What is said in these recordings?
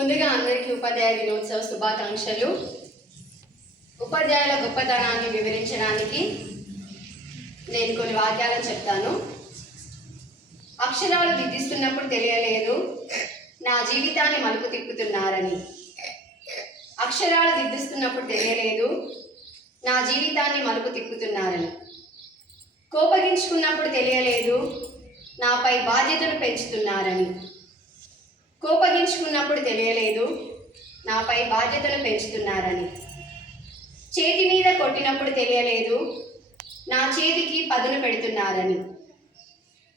ముందుగా అందరికీ ఉపాధ్యాయ దినోత్సవ శుభాకాంక్షలు. ఉపాధ్యాయుల గొప్పతనాన్ని వివరించడానికి నేను కొన్ని వాక్యాలను చెప్తాను. అక్షరాలు దిద్దిస్తున్నప్పుడు తెలియలేదు నా జీవితాన్ని మలుపు తిప్పుతున్నారని. అక్షరాలు దిద్దిస్తున్నప్పుడు తెలియలేదు నా జీవితాన్ని మలుపు తిప్పుతున్నారని. కోపగించుకున్నప్పుడు తెలియలేదు నాపై బాధ్యతను పెంచుతున్నారని. కోపగించుకున్నప్పుడు తెలియలేదు నాపై బాధ్యతను పెంచుతున్నారని. చేతి మీద కొట్టినప్పుడు తెలియలేదు నా చేతికి పదును పెడుతున్నారని.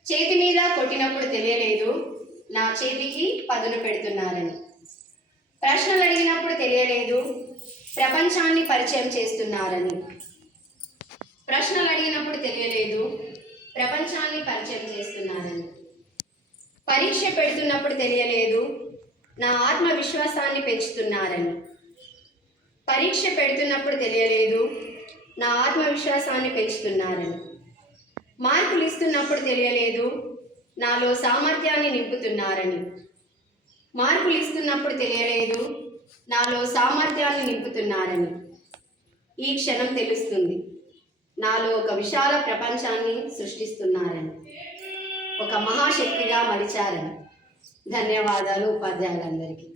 చేతి మీద కొట్టినప్పుడు తెలియలేదు నా చేతికి పదును పెడుతున్నారని. ప్రశ్నలు అడిగినప్పుడు తెలియలేదు ప్రపంచాన్ని పరిచయం చేస్తున్నారని. ప్రశ్నలు అడిగినప్పుడు తెలియలేదు ప్రపంచాన్ని పరిచయం చేస్తున్నారని. పరీక్ష పెడుతున్నప్పుడు తెలియలేదు నా ఆత్మవిశ్వాసాన్ని పెంచుతున్నారని. పరీక్ష పెడుతున్నప్పుడు తెలియలేదు నా ఆత్మవిశ్వాసాన్ని పెంచుతున్నారని. మార్కులు ఇస్తున్నప్పుడు తెలియలేదు నాలో సామర్థ్యాన్ని నింపుతున్నారని. మార్కులు ఇస్తున్నప్పుడు తెలియలేదు నాలో సామర్థ్యాన్ని నింపుతున్నారని. ఈ క్షణం తెలుస్తుంది నాలో ఒక విశాల ప్రపంచాన్ని సృష్టిస్తున్నారని, ఒక మహాశక్తిగా మలిచారని. ధన్యవాదాలు ఉపాధ్యాయులందరికీ.